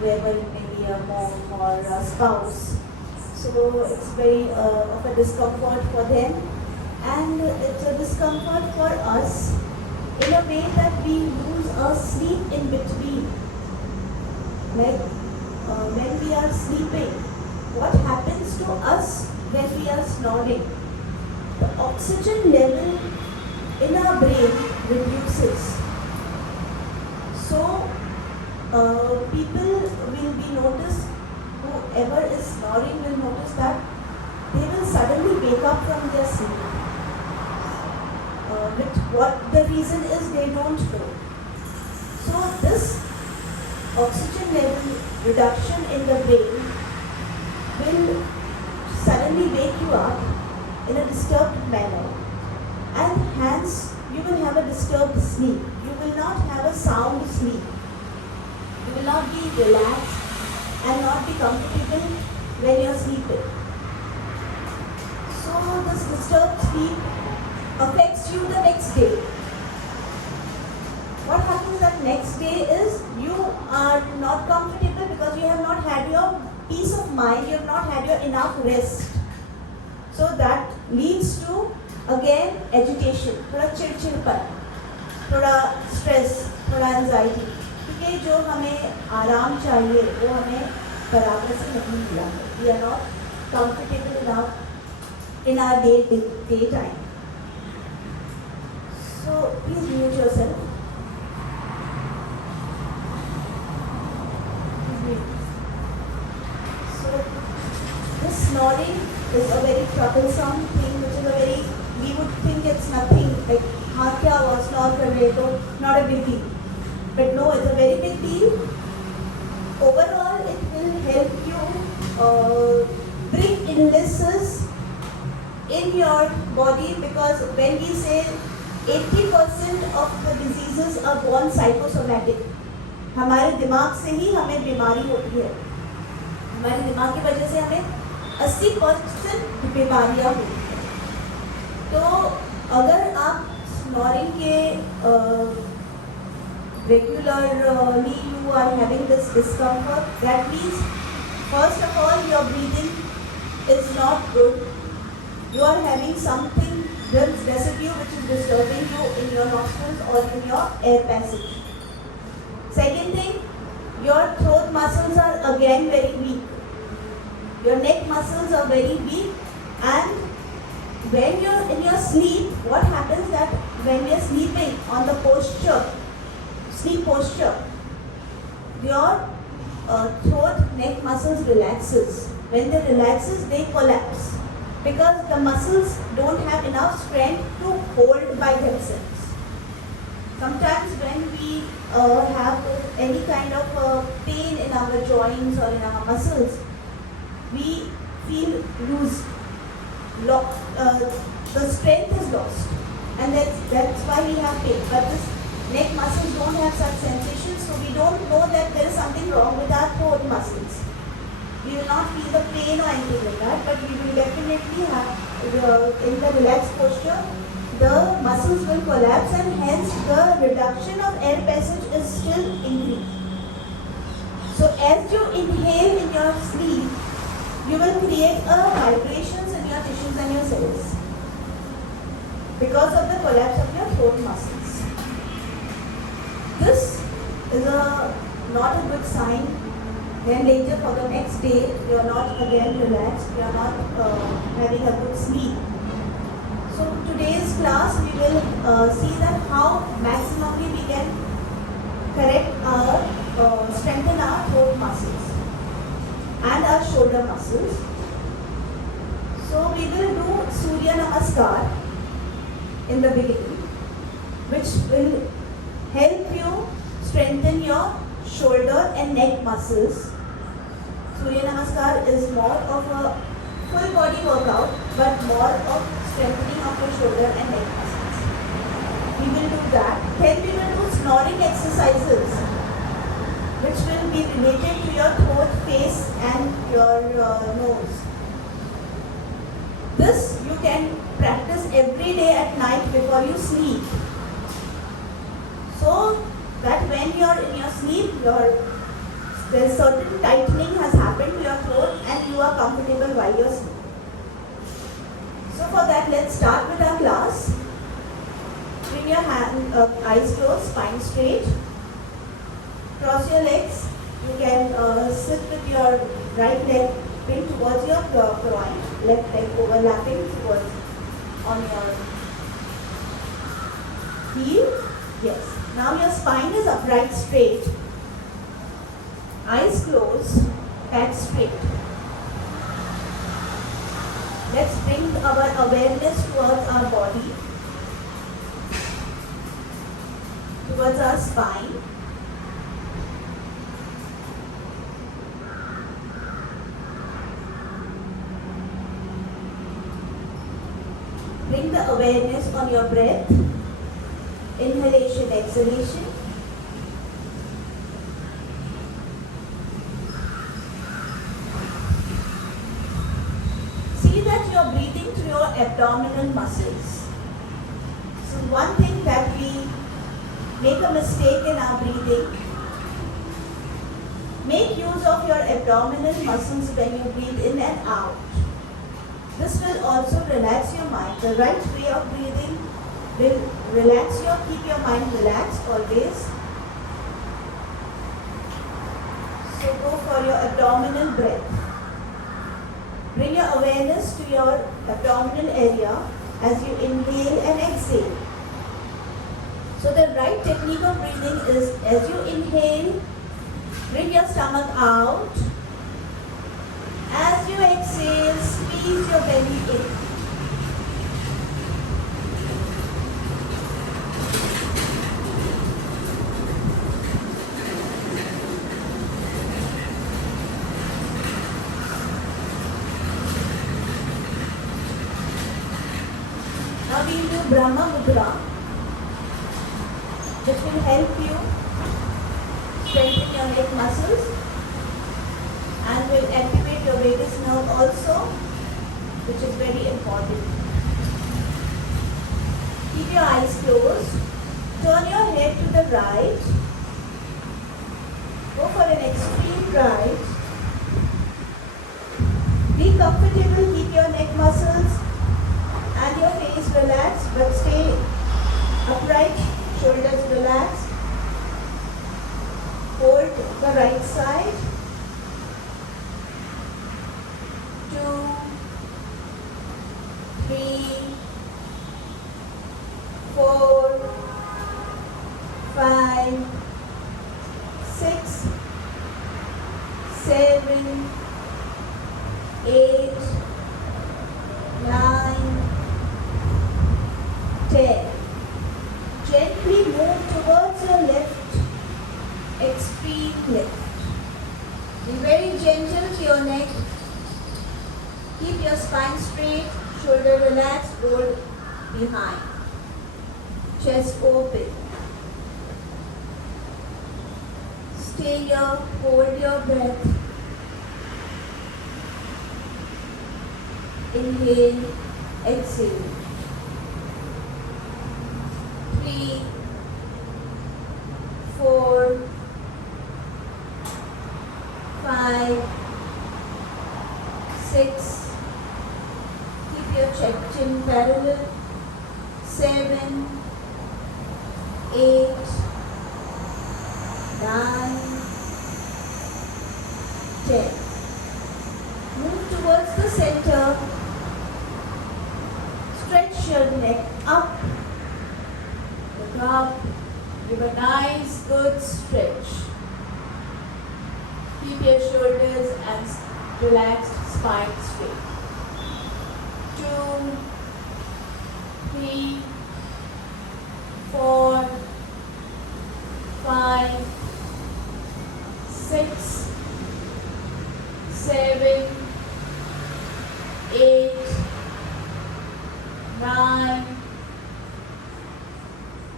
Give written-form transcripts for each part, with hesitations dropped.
whoever it may be, a mom or a spouse. So it's very of a discomfort for them, and it's a discomfort for us in a way that we lose our sleep in between. Like when we are sleeping, what happens to us when we are snoring? The oxygen level in our brain reduces. So people will be noticed, whoever is snoring will notice that they will suddenly wake up from their sleep. But what the reason is, they don't know. So this oxygen level reduction in the brain will suddenly wake you up in a disturbed manner, and hence you will have a disturbed sleep. You will not have a sound sleep. You will not be relaxed and not be comfortable when you are sleeping. So this disturbed sleep affects you the next day. What happens that next day is you are not comfortable because you have not had your peace of mind, you have not had your enough rest. So that leads to again agitation, थोड़ा चिड़चिड़पन, थोड़ा स्ट्रेस, थोड़ा एंजाइटी, क्योंकि जो हमें आराम चाहिए वो हमें बराबर से नहीं मिला है. We are not comfortable enough in our daytime. So please mute yourself. So this snoring is a very troublesome thing, which is a very, we would think it's nothing, like हाँ क्या हुआ, snore कर रहे तो not a big deal. But no, it's a very big deal. Overall, it will help you bring illnesses in your body, because when we say 80% of the diseases are born psychosomatic, हमारे दिमाग से ही हमें बीमारी होती है. हमारे दिमाग की वजह से हमें 80% बीमारियाँ होती हैं. तो अगर आप स्नोरिंग के regularly you are having this discomfort, that means first of all your breathing is not good. You are having something, this residue which is disturbing you in your nostrils or in your air passage. Second thing, your throat muscles are again very weak. Your neck muscles are very weak, and when you're in your sleep, what happens that when we are sleeping on the posture, sleep posture, your throat, neck muscles relaxes. When they relaxes, they collapse because the muscles don't have enough strength to hold by themselves. Sometimes when we have any kind of pain in our joints or in our muscles, we feel loose. The strength is lost, and that's why we have pain. But this neck muscles don't have such sensations, so we don't know that there is something wrong with our throat muscles. We will not feel the pain or anything like that, but we will definitely have, in the relaxed posture, the muscles will collapse, and hence the reduction of air passage is still increased. So as you inhale in your sleep, you will create vibrations in your tissues and your cells because of the collapse of your throat muscles. This is not a good sign. Then later for the next day, you are not again relaxed, you are not having a good sleep. So today's class we will see that how maximally we can strengthen our throat muscles and our shoulder muscles. So we will do Surya Namaskar in the beginning, which will help you strengthen your shoulder and neck muscles. Surya Namaskar is more of a full body workout, but more of strengthening of your shoulder and neck muscles. We will do that. Then we will do snoring exercises, which will be related to your throat, face and your nose. This you can practice every day at night before you sleep. So that when you are in your sleep, there's certain tightening has happened to your throat and you are comfortable while you're sleeping. So for that, let's start with our class. Bring your eyes closed, spine straight. Cross your legs. You can sit with your right leg pinned towards your groin, left leg overlapping towards on your heel. Yes. Now your spine is upright straight. Eyes closed, back straight. Let's bring our awareness towards our body, towards our spine. Bring the awareness on your breath. Inhalation, exhalation. See that you are breathing through your abdominal muscles. So one thing that we make a mistake in our breathing, make use of your abdominal muscles when you breathe in and out. This will also relax your mind. The right way of breathing will keep your mind relaxed always. So go for your abdominal breath. Bring your awareness to your abdominal area as you inhale and exhale. So the right technique of breathing is, as you inhale, bring your stomach out. As you exhale, squeeze your belly in. Now we will do Brahma Mudra, which will help you strengthen your neck muscles and will activate your vagus nerve also, which is very important. Keep your eyes closed. Turn your head to the right. Go for an extreme right. Be comfortable. Keep your neck muscles and your face relaxed, but stay upright, shoulders relaxed. Hold the right side. 2, 3, 4, 5, 6, 7, 8, 9, 10. Gently move towards your left extreme left. Be very gentle to your neck. Keep your spine straight, shoulder relaxed, rolled behind. Chest open. Stay here, hold your breath. Inhale, exhale. 3, 4, 5, 6. Keep your chin parallel. 7, 8, 9, 10. Move towards the center. Stretch your neck up. Look up. Give a nice good stretch. Keep your shoulders and relaxed spine straight. 2, 3, 4, 5, 6, 7, 8, 9,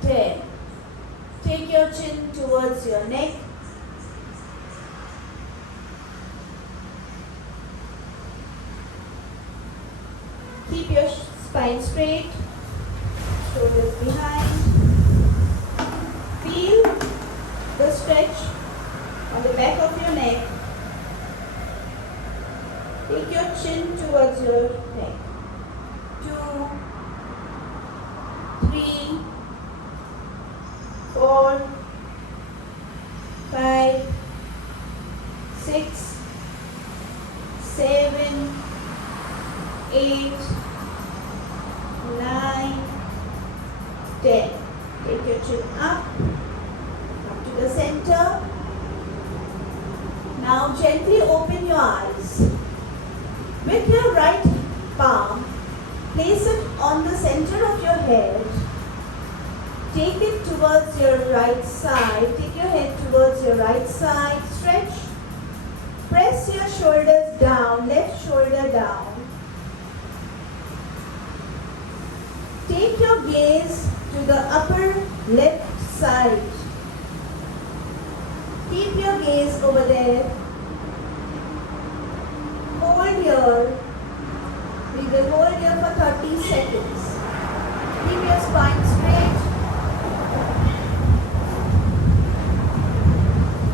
10. Take your chin towards your neck. Keep your spine straight, shoulders behind. Feel the stretch on the back of your neck. Take your chin towards your neck. 2, 3, 4, 5, 6, 7, 8, 9, 10. Take your chin up to the center. Now gently open your eyes. With your right palm, place it on the center of your head. Take it towards your right side. Take your head towards your right side. Stretch. Press your shoulders down, left shoulder down. Take your gaze to the upper left side. Keep your gaze over there. Hold here. We will hold here for 30 seconds. Keep your spine straight.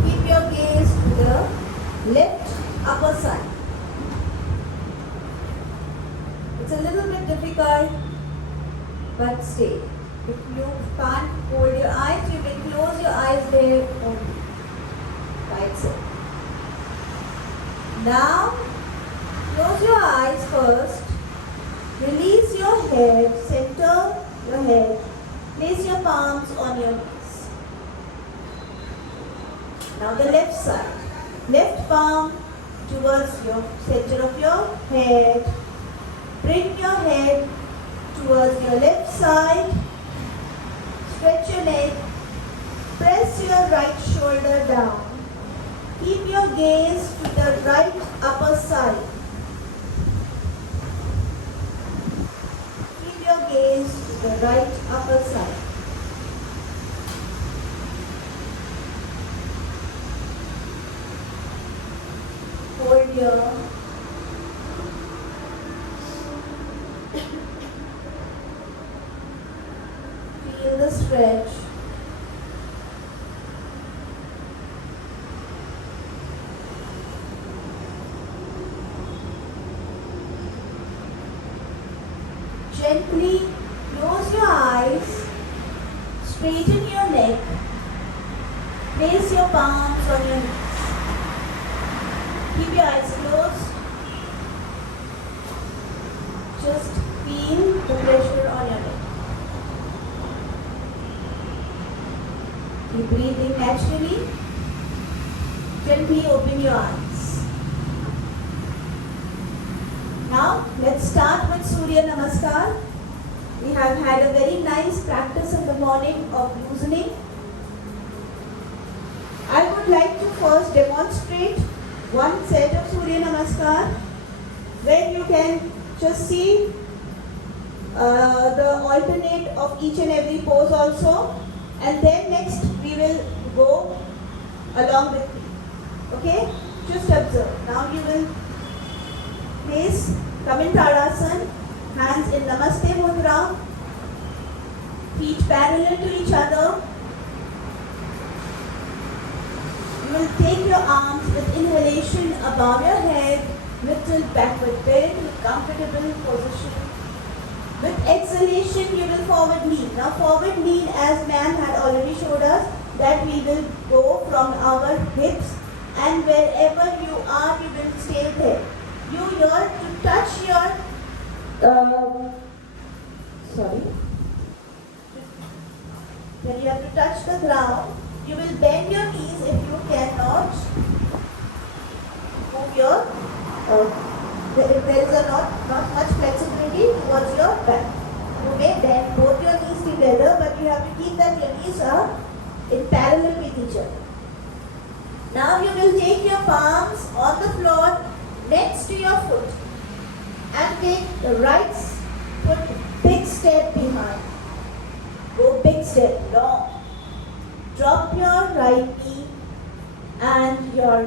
Keep your gaze to the left upper side. It's a little bit difficult, but stay. If you can't hold your eyes, you can close your eyes there only. Right so. Now, close your eyes first. Release your head, center your head. Place your palms on your knees. Now the left side. Left palm towards your center of your head. Bring your head towards your left side. Stretch your neck. Press your right shoulder down. Keep your gaze to the right upper side. Keep your gaze to the right upper side. Hold here. Feel the stretch. Gently close your eyes, straighten your neck, place your palms on your knees. Keep your eyes closed. Just feel the pressure on your neck. Keep breathing naturally. Gently open your eyes. Now, let's start with Surya Namaskar. We have had a very nice practice in the morning of loosening. I would like to first demonstrate one set of Surya Namaskar where you can just see the alternate of each and every pose also, and then next we will go along with me. Okay? Just observe. Now you will place, come in Tadasana, hands in Namaste Mudra, feet parallel to each other. You will take your arms with inhalation above your head, little backward bend, comfortable position. With exhalation, you will forward lean. Now forward lean, as ma'am had already showed us, that we will go from our hips, and wherever you are, you will stay there. You here to touch your, when you have to touch the ground, you will bend your knees if you cannot move your, if there is not much flexibility towards your back. You may bend both your knees together, but you have to keep that your knees are in parallel with each other. Now you will take your palms on the floor next to your foot and take the right foot big step behind. Go big step, long. Drop your right knee and your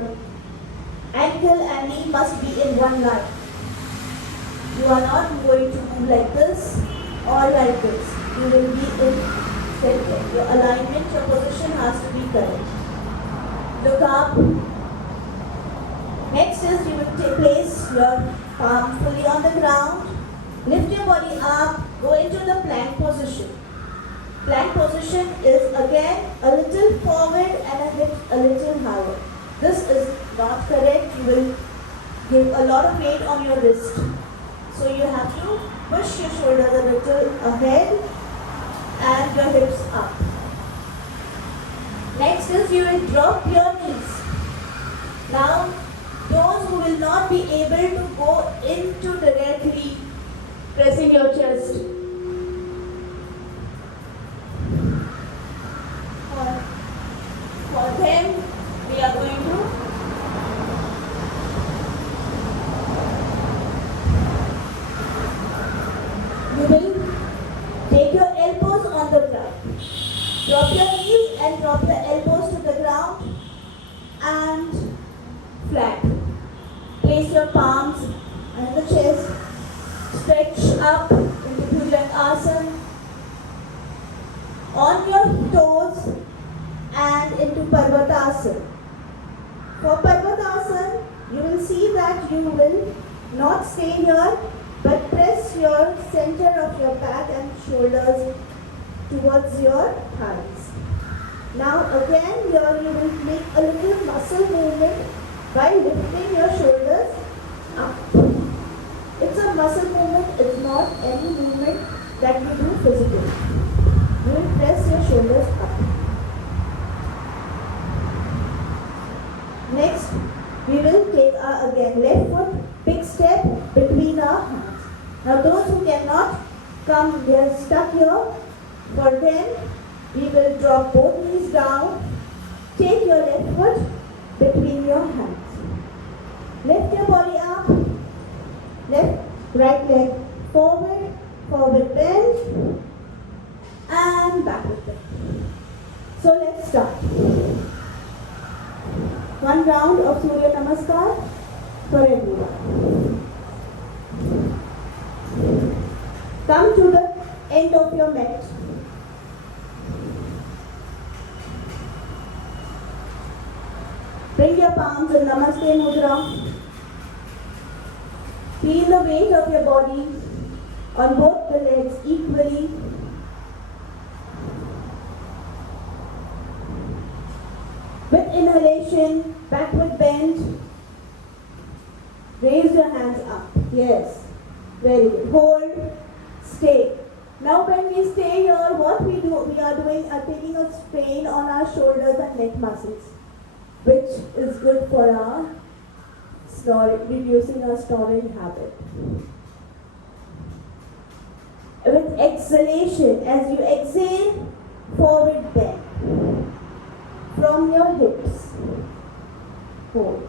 ankle and knee must be in one line. You are not going to move like this or like this. You will be in center. Your alignment, your position has to be correct. Look up. Next is you will place Place your palm fully on the ground. Lift your body up. Go into the plank position. Plank position is again a little forward and a bit a little higher. This is not correct. You will give a lot of weight on your wrist. So you have to push your shoulders a little ahead and your hips up. Next is you will drop your knees. Now, those who will not be able to go into directly pressing your chest. For them, we are going to you will take your elbows on the ground. Drop your knees and drop your elbows to the ground and flat. Place your palms under the chest. Stretch up into Bhujangasana. On your toes and into Parvatasana. For Parvatasana, you will see that you will not stay here but press your center of your back and shoulders towards your thighs. Now again here you will make a little muscle movement by lifting your shoulders up. It's a muscle movement, it's not any movement that you do physically. You will press your shoulders up. Next, we will take our again left foot, big step between our hands. Now those who cannot come, they are stuck here. For them, we will drop both knees down. Take your left foot between your hands. Lift your body up. Left, right leg forward, forward bend, and backward bend. So let's start. One round of Surya Namaskar for everyone. Come to the end of your mat. Bring your palms in Namaste Mudra. Feel the weight of your body on both the legs equally. With inhalation, backward bend. Raise your hands up. Yes. Very good. Hold. Stay. Now when we stay here, what we are taking a strain on our shoulders and neck muscles, which is good for our reducing our snoring habit. With exhalation, as you exhale, forward bend from your hips. Hold.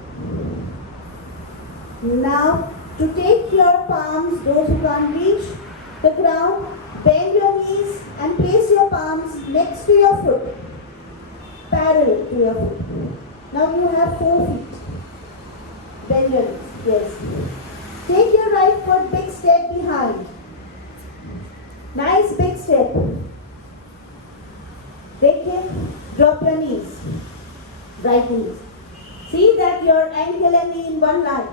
Now, to take your palms, those who can't reach the ground, bend your knees and place your palms next to your foot, parallel to your foot. Now you have 4 feet. Bend your knees. Yes. Take your right foot, big step behind. Nice big step. Take it, drop your knees. Right knees. See that your ankle and knee in one line.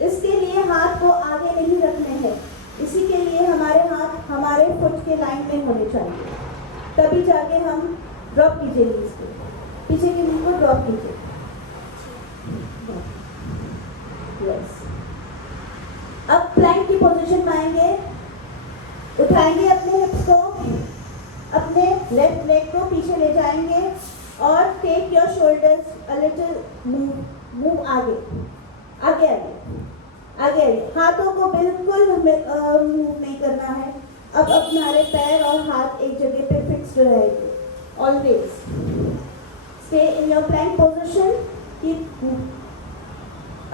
इसके लिए हाथ को आगे नहीं रखने हैं. इसी के लिए हमारे हाथ हमारे फुट के लाइन में होने चाहिए. तभी जाके हम ड्रॉप कीजिए नीज को. पीछे के नी को ड्रॉप कीजिए. यस. अब प्लैंक की पोजीशन में आएंगे. उठाएंगे अपने हिप्स को, अपने लेफ्ट लेग को पीछे ले जाएंगे और take your shoulders a little move आगे आगे आगे आगे. हाथों को बिल्कुल मूव नहीं करना है. अब हमारे पैर और हाथ एक जगह पे फिक्स्ड रहेंगे. Always stay in your plank position.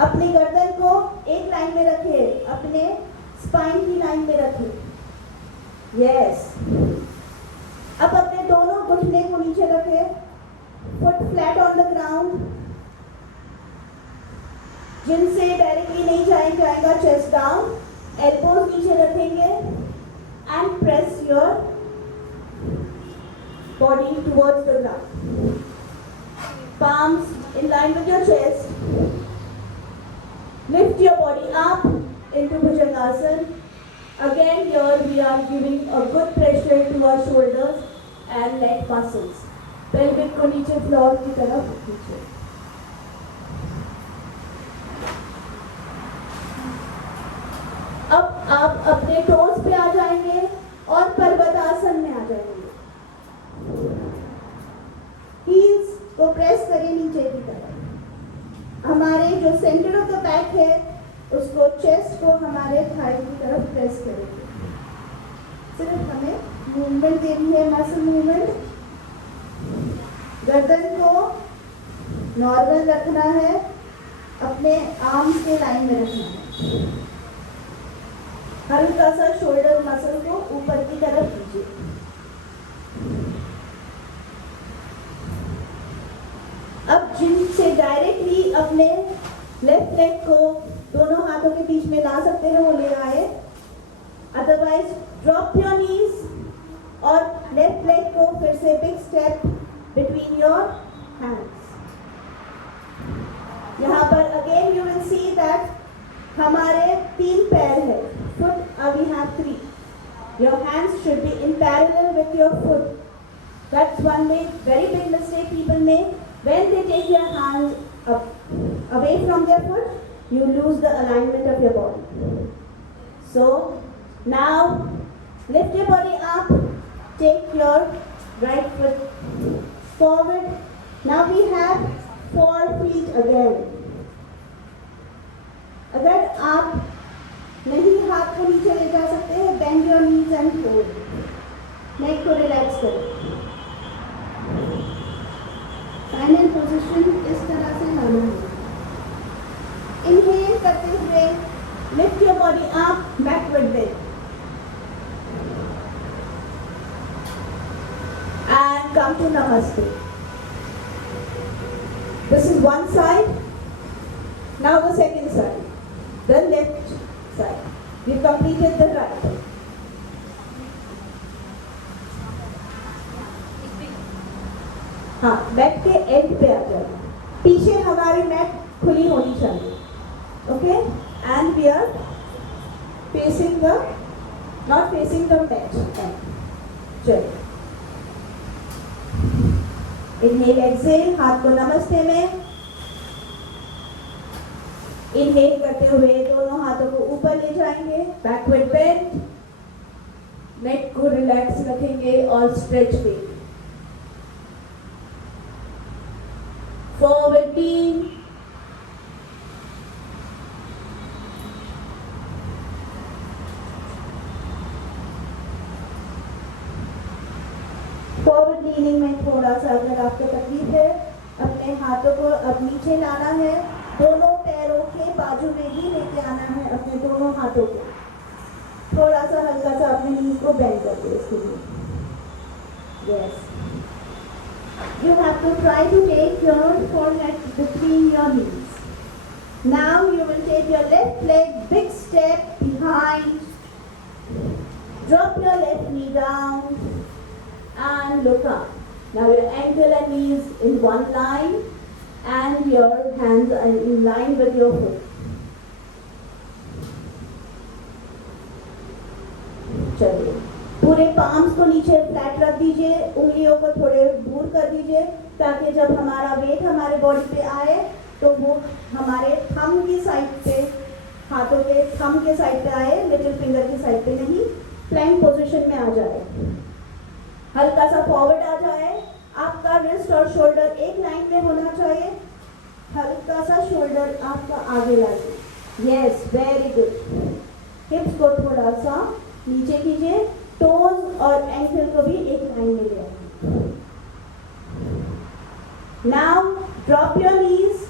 अपनी गर्दन को एक लाइन में रखिए, अपने स्पाइन की लाइन में रखिए. यस. अब अपने दोनों घुटने को नीचे रखें. Foot flat on the ground. जिनसे डायरेक्टली नहीं जाएगा चेस्ट डाउन. एल्बोज नीचे रखेंगे and press your body towards the ground. Palms in line with your chest. Lift your body up into Bhujangasana. Again here we are giving a good pressure to our shoulders and leg muscles. Pelvic को नीचे फ्लोर की तरफ खींचे. अब आप अपने टोस पे आ जाएंगे और पर्वतासन में आ जाएंगे. हील्स को प्रेस करें नीचे की तरफ. हमारे जो सेंटर ऑफ द बैक है उसको चेस्ट को हमारे थाई की तरफ प्रेस करेंगे. सिर्फ हमें मूवमेंट देनी है, मसल मूवमेंट. गर्दन को नॉर्मल रखना है, अपने आर्म्स के लाइन में रखना है. हल्का सा शोल्डर मसल को ऊपर की तरफ कीजिए. अब जिनसे डायरेक्टली अपने लेफ्ट लेग को दोनों हाथों के बीच में ला सकते हैं वो ले आए. अदरवाइज ड्रॉप योर नीज और लेफ्ट लेग को फिर से big step between your hands. यहाँ पर again you will see that हमारे 3 पैर है. Foot, we have 3. Your hands should be in parallel with your foot. That's one very big mistake people make. When they take their hands up, away from their foot, you lose the alignment of your body. So, now lift your body up, take your right foot forward. Now we have 4 feet again. अगर आप नहीं हाथ को नीचे ले जा सकते हैं, bend your knees and fold. Neck को रिलैक्स करें. फाइनल पोजीशन इस तरह से लाना है. इनहेल करते हुए lift your body up, backward bend and come to namaste. This is one side. Now the second side. The left side. We completed the right. हाँ, मैट के एंड पे आ जाए. पीछे हमारी मैट खुली होनी चाहिए. Okay, and we are facing the, not facing the mat. चलिए, इनहेल एक्सेल, हाथ को नमस्ते में. इनहेल करते हुए दोनों हाथों को ऊपर ले जाएंगे, बैकवर्ड बेंड. नेक को रिलैक्स रखेंगे और स्ट्रेच पे. फॉरवर्ड लीन. फॉरवर्ड लीनिंग में थोड़ा सा अगर आपको तकलीफ है, अपने हाथों को अब नीचे लाना है. दोनों पैरों के बाजू में ही लेके आना है अपने दोनों हाथों को. थोड़ा सा हल्का सा अपने नीज को बेंड कर दो इसके लिए. Yes, you have to try to take your forehead between your knees. Now you will take your left leg, big step behind. Drop your left knee down and look up. Now your ankle and knees in one line and your hands are in line with your foot. चलिए, पूरे पाम्स को नीचे फ्लैट रख दीजिए. उंगलियों को थोड़े दूर कर दीजिए ताकि जब हमारा वेट हमारे बॉडी पे आए तो वो हमारे थंब की साइड पे, हाथों के थंब के साइड पे आए, लिटिल फिंगर की साइड पे नहीं. प्लैंक पोजीशन में आ जाए. हल्का सा फॉरवर्ड आ जाए. आपका रिस्ट और शोल्डर एक लाइन में होना चाहिए. हल्का सा शोल्डर आपका आगे लाइए. Yes, very good. हिप्स को थोड़ा सा नीचे कीजिए. टोज और एंकल को भी एक लाइन में ले आइए. Now drop your knees.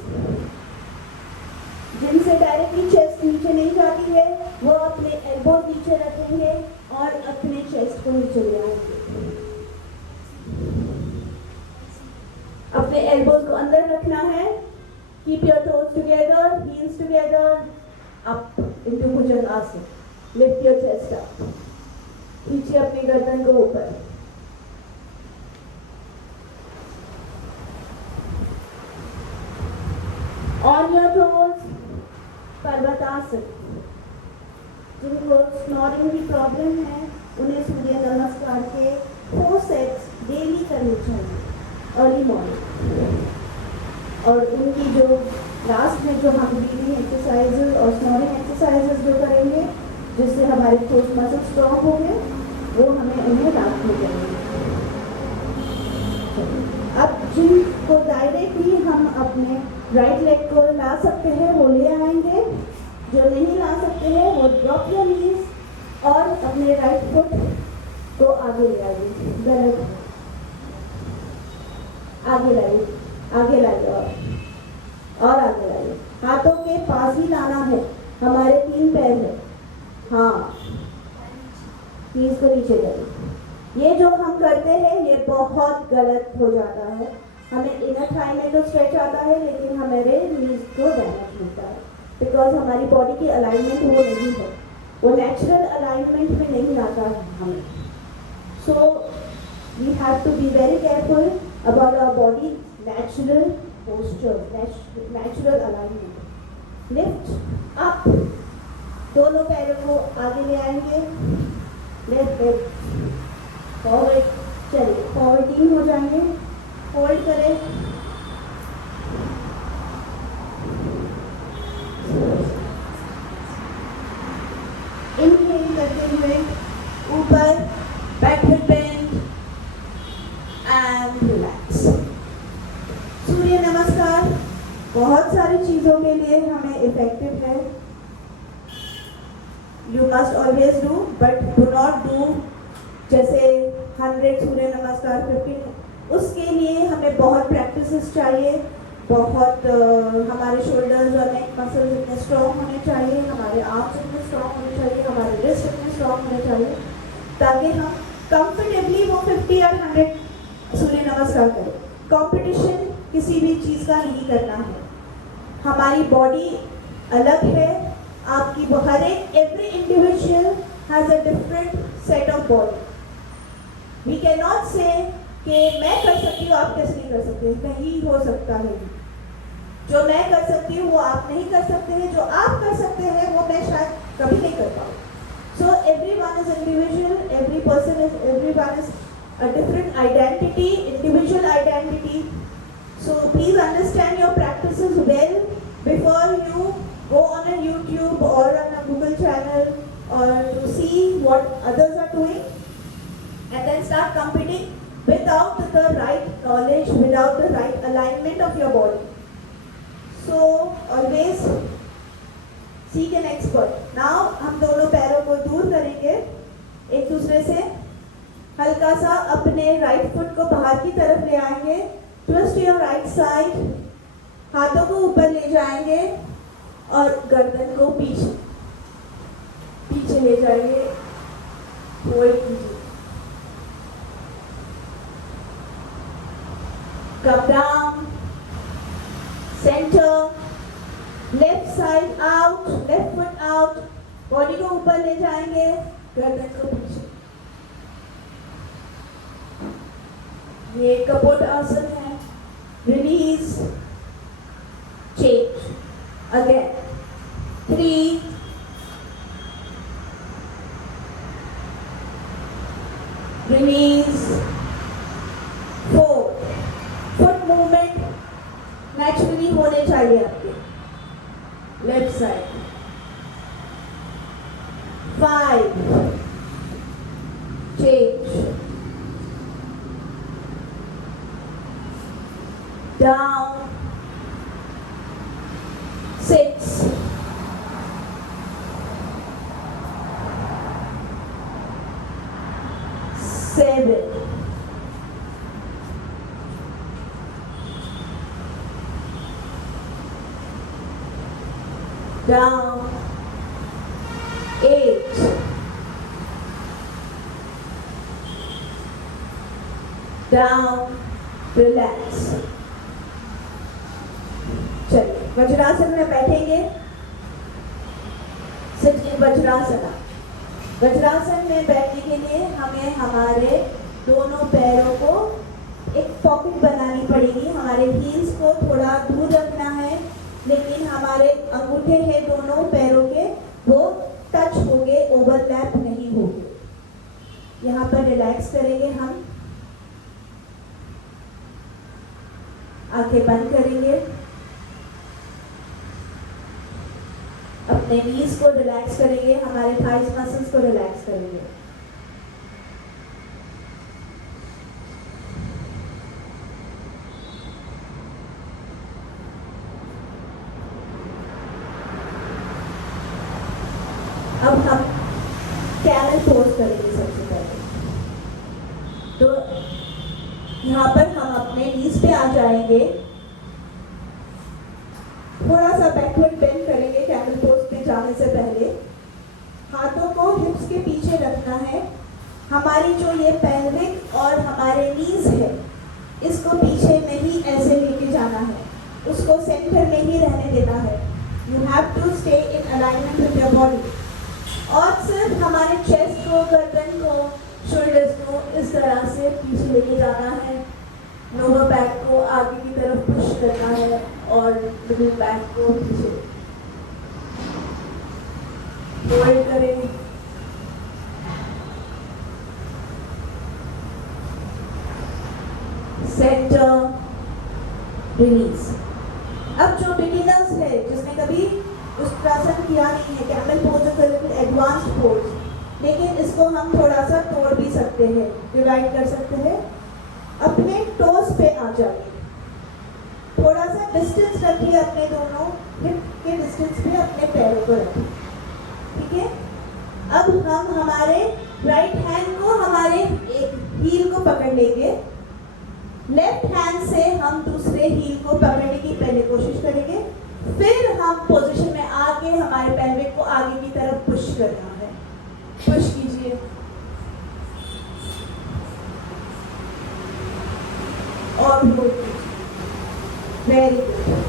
जिनसे डायरेक्टली चेस्ट नीचे नहीं जाती है वो अपने एल्बो नीचे रखेंगे और अपने चेस्ट को नीचे ले आएंगे. अपने एल्बोज को अंदर रखना है. Keep your toes together, heels together, up into bhujangasana. Lift your chest up. खींचिए अपनी गर्दन को ऊपर. ऑन योर टोज, पर्वतासन, जिनको स्नोरिंग की प्रॉब्लम है उन्हें सूर्य नमस्कार के 4 सेट्स डेली करने चाहिए अर्ली मॉर्निंग। और उनकी जो लास्ट में जो हम ब्रीदिंग एक्सरसाइजेज और स्नोरिंग एक्सरसाइजेज जो करेंगे जिससे हमारे थ्रोट मसल स्ट्रॉन्ग हो गए, वो हमें उन्हें रात में करेंगे। अब जिनको डायरेक्टली हम अपने राइट लेग को ला सकते हैं वो ले आएंगे, जो नहीं ला सकते हैं वो ड्रॉप योर नीज और अपने राइट फुट को आगे ले आइए, गलत है, आगे लाइए, आगे लाइए और आगे लाइए। हाथों के पास ही लाना है, हमारे 3 पैर है, हाँ, नीज को नीचे करिए। ये जो हम करते हैं ये बहुत गलत हो जाता है, हमें इनर थाई में तो स्ट्रेच आता है लेकिन हमारे नीज को डैमेज मिलता है, बिकॉज हमारी बॉडी की अलाइनमेंट वो नहीं है, वो नेचुरल अलाइनमेंट में नहीं आता है हमें। So we have to be very careful about our body natural posture, natural alignment. Lift up, दोनों पैरों को आगे ले आएंगे, लेफ्ट लेग फॉरवर्ड, चलिए फॉरवर्डिंग हो जाएंगे, होल्ड करें, इनहेल करते हुए ऊपर, back hip bend and relax. Surya Namaskar बहुत सारी चीज़ों के लिए हमें इफेक्टिव है, you must always do, but do not do जैसे 100 सूर्य नमस्कार 15, उसके लिए हमें बहुत प्रैक्टिसेस चाहिए, बहुत हमारे शोल्डर्स और नेक मसल्स इतने स्ट्रॉन्ग होने चाहिए, हमारे आर्म्स इतने स्ट्रॉन्ग होने चाहिए, हमारे रिस्ट इतने स्ट्रॉन्ग होने चाहिए, ताकि हम कंफर्टेबली वो 50 और 100 सूर्य नमस्कार करें। कंपटीशन किसी भी चीज़ का नहीं करना है, हमारी बॉडी अलग है, आपकी हर एक every individual has a different set of body. We can not say कि मैं कर सकती हूँ आप कैसे नहीं कर सकते, नहीं हो सकता है, जो मैं कर सकती हूँ वो आप नहीं कर सकते हैं, जो आप कर सकते हैं वो मैं शायद कभी नहीं कर पाऊँ। सो everyone is individual, everyone is a different identity, individual identity. So please understand your practices well before you go on a YouTube or on a Google channel or to see what others are doing and then start competing without the right knowledge, without the right alignment of your body. So always seek an expert. Now हम दोनों पैरों को दूर करेंगे एक दूसरे से, हल्का सा अपने राइट फुट को बाहर की तरफ ले आएंगे, ट्विस्ट योर राइट साइड, हाथों को ऊपर ले जाएंगे और गर्दन को पीछे पीछे ले जाएंगे, होल्ड कीजिए, come down, centre, left side out, left foot out, body को ऊपर ले जाएंगे, गर्दन को पीछे। ये कपोट आसन है, रिलीज, चेंज, अगेन 3, रिलीज, 4, फुट मूवमेंट नेचुरली होने चाहिए आपके लेफ्ट साइड, 5, चेंज, down, 6, 7, down, 8, down, relax। चलिए वज्रासन में बैठेंगे, वज्रासना। वज्रासन में बैठने के लिए हमें हमारे दोनों पैरों को एक पॉकेट बनानी पड़ेगी, हमारे हील्स को थोड़ा दूर रखना है, लेकिन हमारे अंगूठे हैं दोनों पैरों के, वो टच होंगे, ओवरलैप नहीं होंगे। यहाँ पर रिलैक्स करेंगे हम, आंखें बंद करेंगे, अपने नीज को रिलैक्स करेंगे, हमारे थाइस मसल्स को रिलैक्स करेंगे। अब हम कैमल पोज करेंगे सबसे पहले। तो यहाँ पर हम अपने नीज पे आ जाएंगे, थोड़ा सा बैकवर्ड बेंड करेंगे कैमल पोज पे जाने से पहले। हाथों को हिप्स के पीछे रखना है। हमारी जो ये पेल्विक और हमारे नीज है, इसको पीछे नहीं ऐसे लेके जाना है, उसको सेंटर में ही रहने देना है। You have to stay in alignment with your body. और सिर्फ हमारे चेस्ट को, गर्दन को, शोल्डर्स को इस तरह से पीछे लेके जाना है। लोअर बैक को आगे की तरफ पुश करना है और मिडिल बैक को पीछे होल्ड करें। Centre, release. अब जो बिगिनर्स है, जिसने कभी उत्तरासन किया नहीं है, camel pose is a little advanced pose, लेकिन इसको हम थोड़ा सा तोड़ भी सकते हैं, डिवाइड कर सकते हैं। अपने टोस पे आ जाइए, थोड़ा सा डिस्टेंस रखिए, अपने दोनों हिप के डिस्टेंस पे अपने पैरों को रखिए, ठीक है। अब हम हमारे राइट हैंड को हमारे एक हील को पकड़ लेंगे, लेफ्ट हैंड से हम दूसरे हील को पकड़ने की पहले कोशिश करेंगे, फिर हम पोजीशन में आके हमारे पेल्विक को आगे की तरफ पुश करना है। पुश कीजिए, और होल्ड कीजिए। Very good.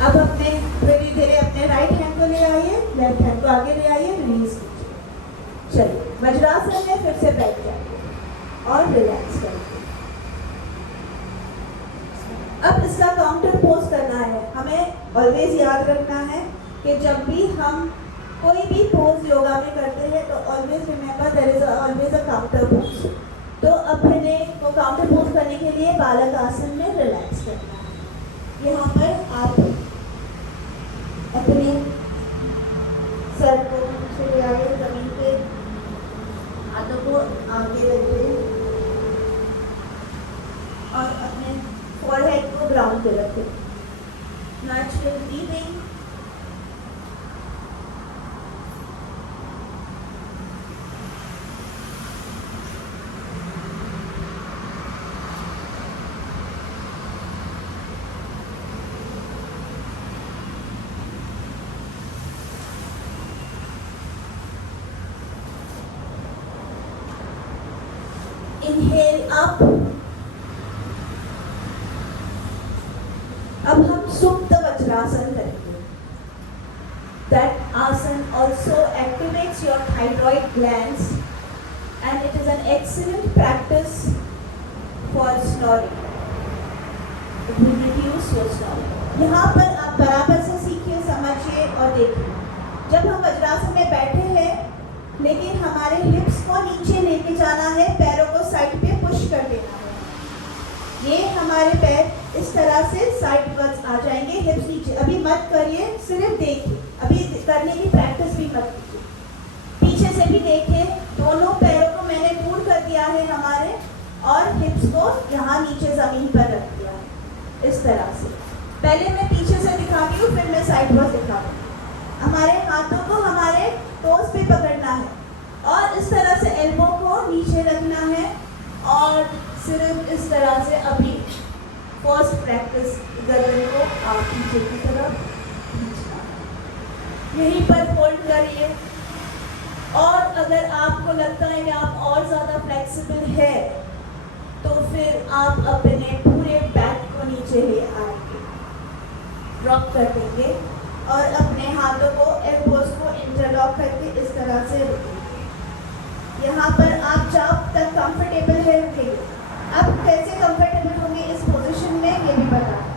अब अपने धीरे धीरे अपने राइट हैंड को ले आइए, लेफ्ट हैंड को आगे ले आइए, रिलीज कीजिए। चलिए, वज्रासन में फिर से बैठ जाइए और रिलैक्स करिए। अब इसका काउंटर पोज करना है। हमें ऑलवेज याद रखना है कि जब भी हम कोई भी पोज योगा में करते हैं तो always remember there is always a counter pose. तो अपने को काउंटर पोज करने के लिए बालक आसन में रिलैक्स करना है। यहाँ पर आप अपने सर को नीचे ले आइए, जमीन पे हाथों को आगे रखिए और अपने फोरहेड को ग्राउंड पे रखें। Natural breathing. Inhale up. अब हम सुप्त वज्रासन करेंगे। That आसन also activates your thyroid glands and it is an excellent practice for snoring. It will reduce your snoring. यहाँ पर आप बराबर से सीखिए, समझिए और देखिए। जब हम वज्रासन में बैठे हैं, लेकिन हमारे हिप्स को नीचे लेके जाना है, पैरों को साइड पे पुश कर देना है। ये हमारे पैर इस तरह से साइड वर्ड्स आ जाएंगे, हिप्स नीचे। अभी मत करिए, सिर्फ देखिए, अभी करने की प्रैक्टिस भी मत कीजिए। पीछे से भी देखिए, दोनों पैरों को मैंने दूर कर दिया है हमारे, और हिप्स को यहाँ नीचे जमीन पर रख दिया है, इस तरह से। पहले मैं पीछे से दिखाती हूँ, फिर मैं साइड वर्ड्स दिखाती हूँ। हमारे हाथों को हमारे टोस पे पकड़ना है और इस तरह से एल्बो को नीचे रखना है और सिर्फ इस तरह से अभी फर्स्ट प्रैक्टिस गर्दन को आप पीछे की तरफ खींचना है। यहीं पर होल्ड करिए और अगर आपको लगता है कि आप और ज़्यादा फ्लेक्सिबल है तो फिर आप अपने पूरे बैक को नीचे ले आएंगे, ड्रॉप कर देंगे और अपने हाथों को एल्बोज को इंटरलॉक करके इस तरह से रुकेंगे। यहाँ पर आप जब तक कंफर्टेबल है रुकेंगे। आप कैसे कंफर्टेबल होंगे इस पोजीशन में, ये भी बताएं।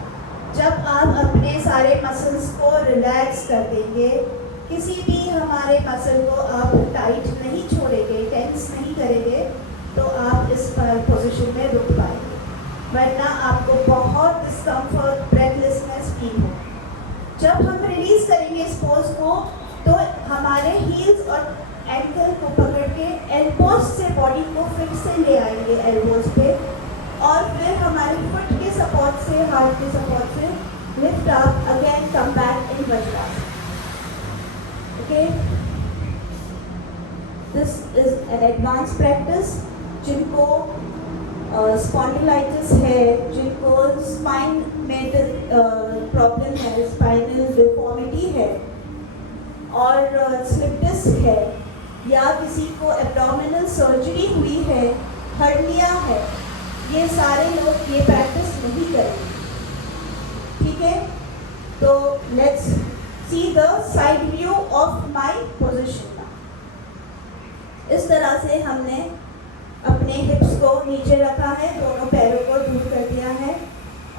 सारे मसल्स को रिलैक्स कर देंगे। किसी भी हमारे मसल को आप टाइट नहीं छोड़ेंगे, टेंस नहीं करेंगे, तो आप इस पोजीशन में रुक पाएंगे, वरना आपको बहुत डिस्कम्फर्ट, ब्रेथलेसनेस फील हो। जब हम रिलीज करेंगे इस पोज को, तो हमारे हील्स और एंकल को पकड़ के एल्बोज से बॉडी को फिर से ले आएंगे एल्बोज पे, और फिर हमारे फुट के सपोर्ट से, हाथ के सपोर्ट से lift up, again come back in vajrasana. Okay, this is an advance practice. जिनको स्पॉन्डिलाइटिस है, जिनको स्पाइन में प्रॉब्लम है, स्पाइनल डिफॉर्मिटी है, और स्लिप डिस्क है, या किसी को एब्डोमिनल सर्जरी हुई है, हर्निया है, ये सारे लोग ये प्रैक्टिस नहीं करेंगे। ठीक है, तो let's see the side view of my position. इस तरह से हमने अपने हिप्स को नीचे रखा है, दोनों पैरों को दूर कर दिया है,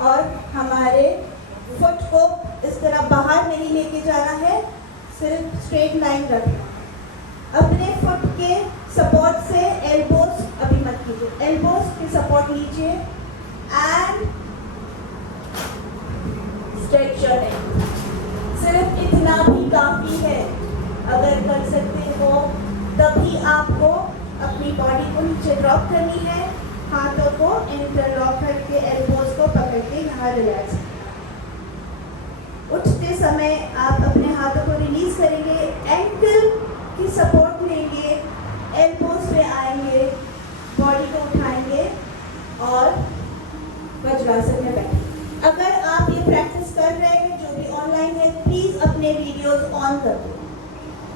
और हमारे फुट को इस तरह बाहर नहीं लेके जाना है, सिर्फ स्ट्रेट लाइन रखना। अपने फुट के सपोर्ट से एल्बोस अभी मत कीजिए, एल्बोस के सपोर्ट लीजिए एंड स्ट्रेच योर नेक। सिर्फ इतना भी काफी है, अगर कर सकते हो तभी आपको अपनी बॉडी को नीचे ड्रॉप करनी है, हाथों को इंटरलॉक करके एल्बोस को पकड़ के यहाँ रिलैक्स। उठते समय आप अपने हाथों को रिलीज करेंगे, एंकल की सपोर्ट लेंगे, एल्बोस पे आएंगे, बॉडी को उठाएंगे और वज्रासन में बैठेंगे। अगर आप ये प्रैक्टिस कर रहे हैं, जो भी ऑनलाइन है, प्लीज अपने वीडियोस ऑन कर दो।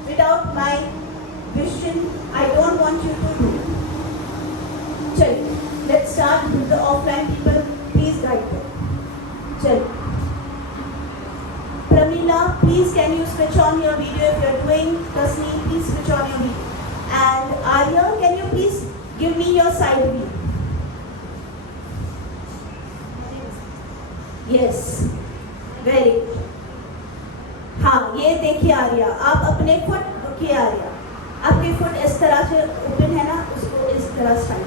Without my vision I don't want you to do. चलिए, let's start with the offline people, please guide them. चलिए, Pramila, please can you switch on your video if you are doing? Tasneem, please switch on your video. And Arya, can you please give me your side view? Yes, very good. हाँ, ये देखिए आर्या, आप अपने फुट रुकिए आर्या, आपके फुट इस तरह से ओपन है ना, उसको इस तरह side.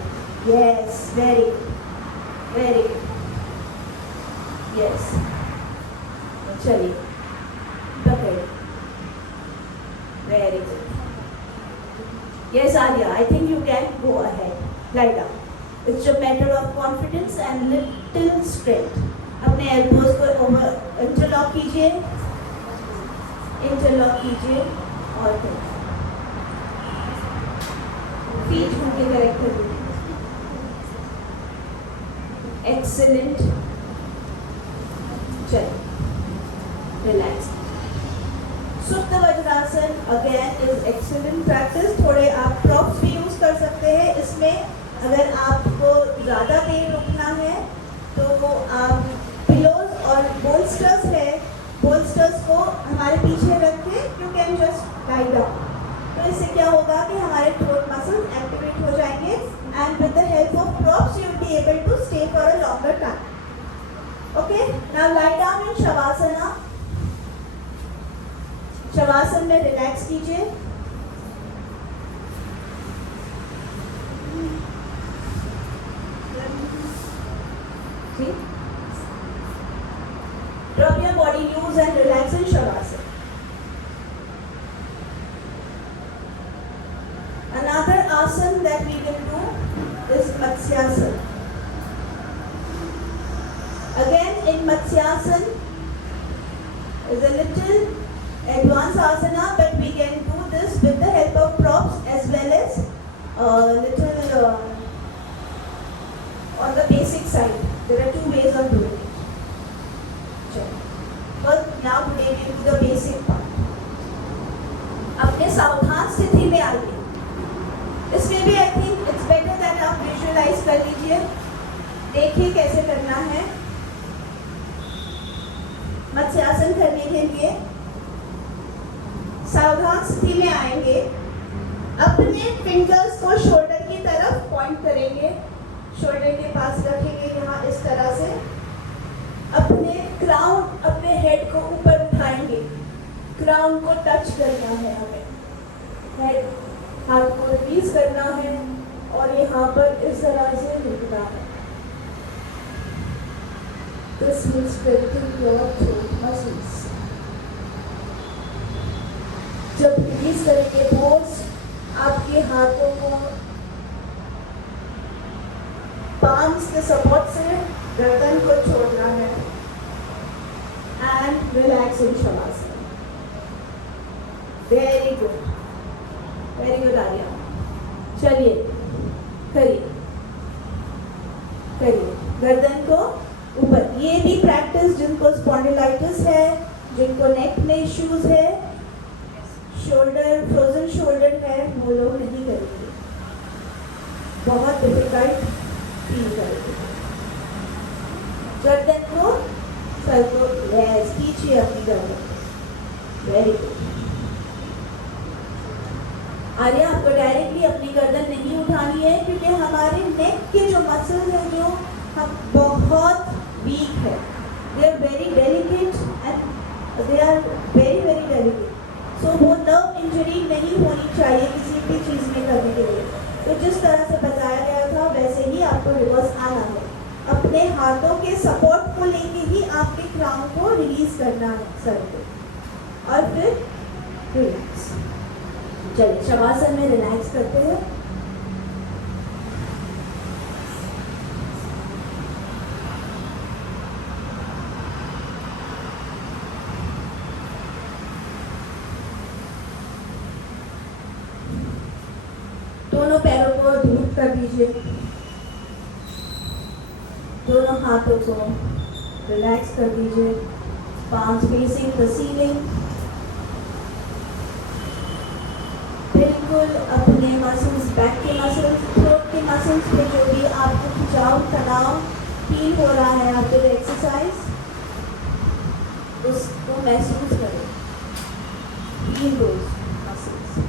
Yes, very very yes. चलिए, very good. Yes, Arya, I think you can go ahead. Lie down. It's a matter of confidence and little strength. अपने elbows को over interlock कीजिए, और फिर feet होके करेक्ट कर दीजिए। Excellent. चलिए, relax. सुप्त vajrasana again is excellent practice. थोड़े आप प्रॉप्स भी यूज कर सकते हैं इसमें। अगर आपको ज़्यादा देर रुकना है तो आप पिलोज और बोल्स्टर्स है, बोल्स्टर्स को हमारे पीछे रख के you can just lie down. तो इससे क्या होगा कि हमारे थ्रोट मसल्स एक्टिवेट हो जाएंगे and with the help of props you will be able to stay for a longer time. Okay, now lie down in shavasana. Shavasana में रिलैक्स कीजिए। Drop your body loose and relax in Shavasana. Another asana that we will do is Matsyasana. Again, in Matsyasana is a little advanced asana, but we can do this with the help of props as well as little on the basic side. There are two ways of doing it. But now today we do the basic part. अपने सावधान स्थिति में आइए। इसमें भी I think it's better that आप visualize कर लीजिए, देखिए कैसे करना है। मत्स्यासन करने के लिए सावधान स्थिति में आएंगे, अपने फिंगर्स को शोल्डर की तरफ पॉइंट करेंगे, शोल्डर के पास रखेंगे यहाँ इस तरह से, अपने क्राउन, अपने हेड को ऊपर उठाएंगे, क्राउन को टच करना है हमें, हेड, हाथ को रिलीज करना है और यहाँ पर इस तरह से रुकना है। This will strengthen your throat muscles. जब रिलीज करेंगे पोज, आपके हाथों को पाम्स के सपोर्ट से गर्दन को छोड़ना है and relax in shavasana. Very good, very good Arya. चलिए करिए करिए, गर्दन को ऊपर। ये भी प्रैक्टिस जिनको स्पॉन्डिलाइटिस है, जिनको नेक में इश्यूज है, शोल्डर, फ्रोजन शोल्डर है, वो लोग नहीं करेंगे, बहुत डिफिकल्ट फील करेंगे। गर्दन को, सर को लेस कीजिए अपनी गर्दन। वेरी गुड आर्या, आपको डायरेक्टली अपनी गर्दन नहीं उठानी है क्योंकि हमारे नेक के जो मसल्स हैं जो हम बहुत वीक है, they are very delicate and they are very very delicate. So वो नर्व इंजरी नहीं होनी चाहिए किसी भी चीज़ में करने के लिए। तो जिस तरह से बताया गया था वैसे ही आपको रिवर्स आना है, अपने हाथों के सपोर्ट को लेके ही आपके क्राउन को रिलीज करना है सर को, और फिर रिलैक्स। चलिए शवासन में रिलैक्स करते हैं। दोनों पैरों को धूप कर दीजिए, दोनों हाथों को रिलैक्स कर दीजिए, पाम्स फेसिंग द सीलिंग। बिल्कुल अपने मसल्स, बैक के मसल्स, थ्रोट के मसल्स पे जो भी आपको खिंचाव, तनाव फील हो रहा है आफ्टर एक्सरसाइज, उसको महसूस करें, फील दोस muscles.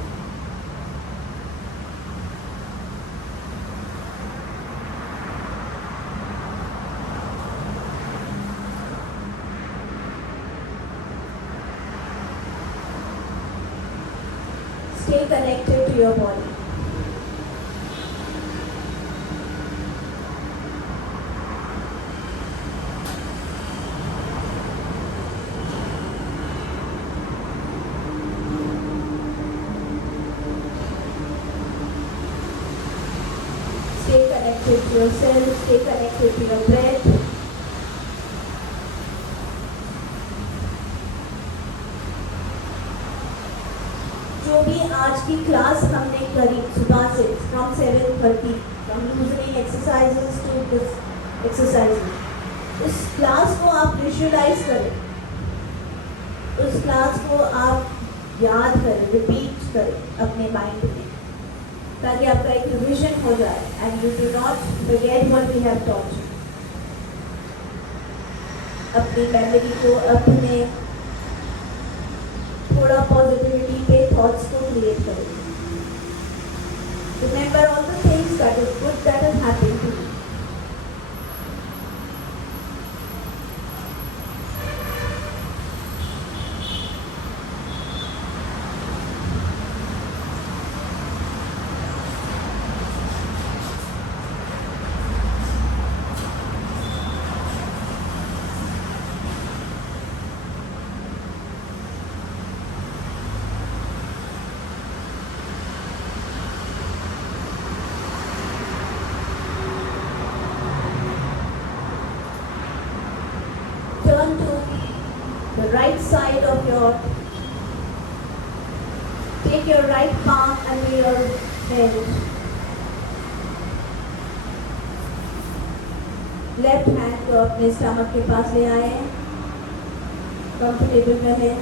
Stay connected to your body. Stay connected to yourself, stay connected to your breath. जो भी आज की क्लास हमने करी सुबह से from 7:30, from loosening exercises to this exercises, उस क्लास को आप विजुअलाइज करें, उस क्लास को आप याद करें, रिपीट करें अपने माइंड में, ताकि आपका एक रिविजन हो जाए and you do not forget what we have taught. अपनी मेमोरी को, अपने थोड़ा पॉजिटिविटी पे थॉट्स को क्रिएट करें। Remember all the things that is good that has happened to you. Turn to the right side of your, take your right palm under your head, left hand को अपने स्टमक के पास ले आए, कंफर्टेबल रहे।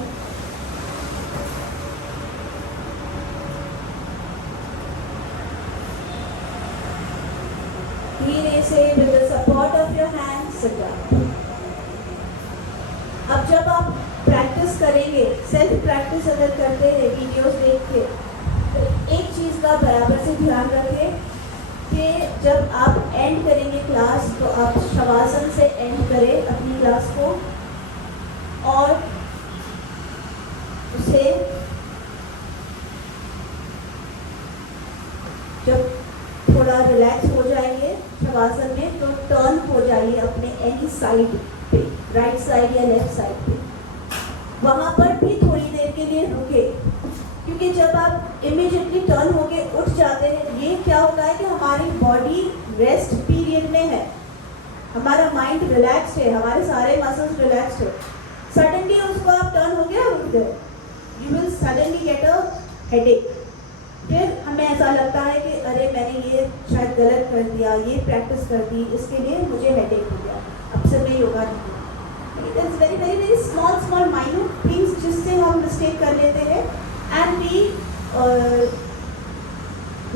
धीरे से with the support of your hands sit up। अब जब आप प्रैक्टिस करेंगे, सेल्फ प्रैक्टिस अगर करते हैं वीडियोस देख के, तो एक चीज़ का बराबर से ध्यान रखें, कि जब आप एंड करेंगे क्लास तो आप शवासन से एंड करें अपनी क्लास को और उसे जब थोड़ा रिलैक्स हो जाएंगे शवासन में तो टर्न हो जाइए अपने एनी साइड पे, राइट साइड या लेफ्ट साइड पे। वहाँ पर भी थोड़ी देर के लिए रुके, क्योंकि जब आप इमीडिएटली टर्न होके उठ जाते हैं ये क्या होता है कि हमारी बॉडी रेस्ट पीरियड में है, हमारा माइंड रिलैक्स्ड है, हमारे सारे मसल्स रिलैक्स्ड है। सडनली उसको आप टर्न हो गया उठ गए, you will suddenly get a headache. फिर हमें ऐसा लगता है कि अरे मैंने ये शायद गलत कर दिया, ये प्रैक्टिस कर दी, इसके लिए मुझे हेडेक हो गया, अब से मैं योगा नहीं करूँ। It's very very very small small minute things जिससे हम मिस्टेक कर लेते हैं and we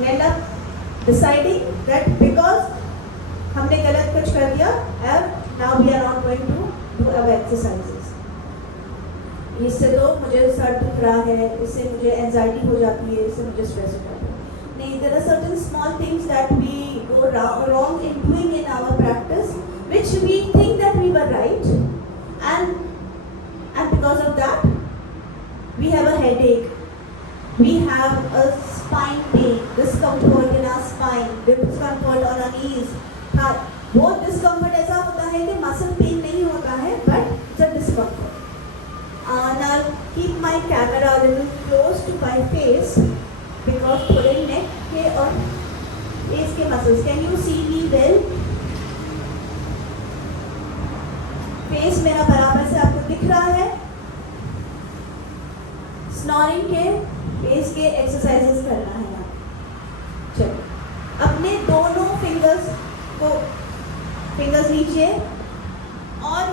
end up deciding that because हमने गलत कुछ कर दिया and now we are not going to do our exercises. इससे तो मुझे सर दुख रहा है, इससे मुझे एंजाइटी हो जाती है, इससे मुझे स्ट्रेस हो जाता है। नहीं, there are certain small things that we go wrong in doing in our practice which we think that we were right and because of that we have a headache, we have a spine pain, discomfort in our spine, discomfort on our knees, वो discomfort ऐसा होता है कि muscle pain नहीं होता है but it's a discomfort. Now keep my camera a little close to my face because थोड़े neck के और face के muscles. Can you see me well? Face मेरा बराबर से आपको दिख रहा है। स्नोरिंग के फेस के एक्सरसाइजेस करना है यहाँ। चलो अपने दोनों फिंगर्स नीचे और